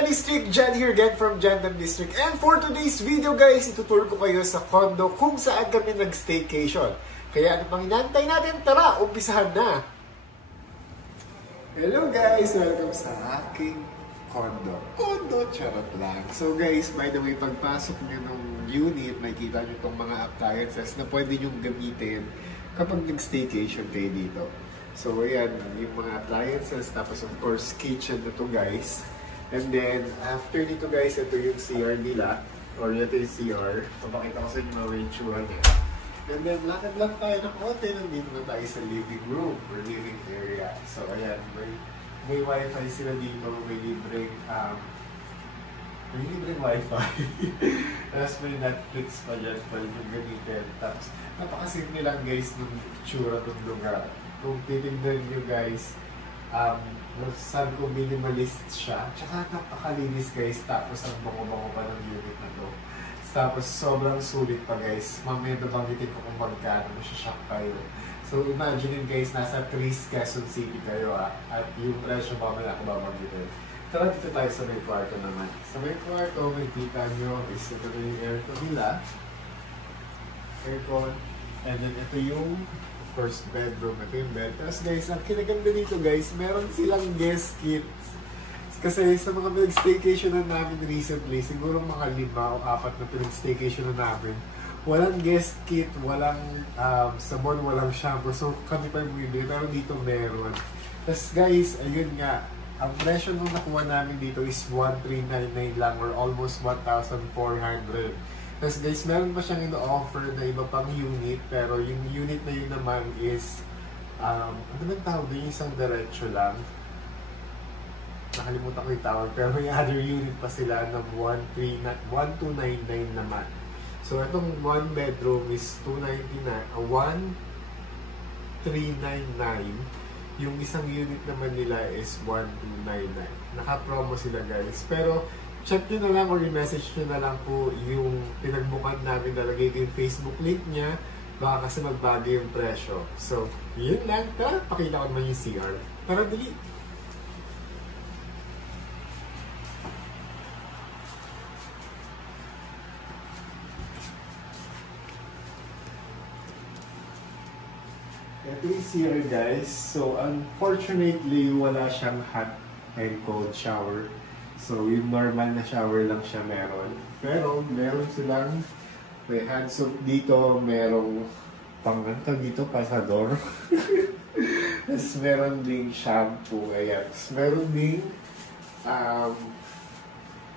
mga district, Jan here again from Jandam District. And for today's video guys, itutur ko kayo sa condo kung saan kami nag-staycation. Kaya ano pang inantay natin? Tara, umpisahan na! Hello guys! Welcome sa aking condo. Charot lang. So guys, by the way, pagpasok nyo ng unit, makikita nyo itong mga appliances na pwede nyo gamitin kapag nag-staycation kayo dito. So ayan, yung mga appliances, tapos of course kitchen na to guys. And then, after nito guys, ito yung CR nila. Or ito yung CR. Papakita ko sa inyo mga itsura niya. And then, lakad lang tayo ng konti. Nandito na tayo sa living room or living area. So, ayan. May wifi sila dito. May libreng wifi. Tapos may Netflix pa dyan. Pwede yung gamitin. Tapos, napakasimple lang guys ng itsura ng lugar. Kung titignan nyo guys, saan ko minimalist siya. Tsaka napakalinis guys. Tapos ang bango-bango pa ng unit na to. Tapos sobrang sulit pa guys. Mamaya babanggitin ko kung magkano. Masya-shock kayo. So imagine guys, nasa 3 Quezon City kayo at yung presyo mamaya ako babanggitin. Tara dito tayo sa may kwarto naman. Sa may kwarto, makikita nyo is ito na yung aircon nila. Aircon. And then ito yung first bedroom, ito yung bed. Tapos guys, ang kinaganda dito guys, meron silang guest kits. Kasi sa mga pinag-staycation na namin recently, siguro mga 5 o 4 na pinag-staycation na namin, walang guest kit, walang sabon, walang shampoo. So kami pa yung bibili, pero dito meron. Tapos guys, ayun nga, ang presyo nung nakuha namin dito is 1,399 lang or almost 1,400. Tapos guys, meron pa siyang ino-offer na iba pang unit, pero yung unit na yun naman is, ano bang tawag doon? Yung isang diretso lang. Nakalimutan ko yung tawag, pero may other unit pa sila ng 1,299 naman. So itong 1 bedroom is 1,399. Yung isang unit naman nila is 1,299. Naka-promo sila guys. Pero check nyo na lang or i-message nyo na lang po yung pinagbukan namin, nalagay ko yung Facebook link niya, baka kasi magbago yung presyo. So, yun lang. Tara, pakita ko naman yung CR. Tara, dali! Ito yung CR guys. So, unfortunately, wala siyang hot and cold shower. So, yung normal na shower lang siya meron. Pero, meron silang may hand soap dito, merong panganta dito, pasador. Tapos, meron ding shampoo. Ayan. Tapos, meron ding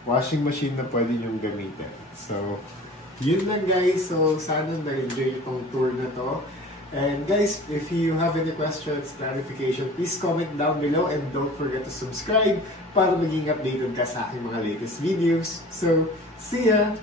washing machine na pwede nyo gamitin. So, yun lang guys. So, sana na-enjoy itong tour na to. And guys, if you have any questions, clarification, please comment down below and don't forget to subscribe para maging updated ka sa aking mga latest videos. So, see ya!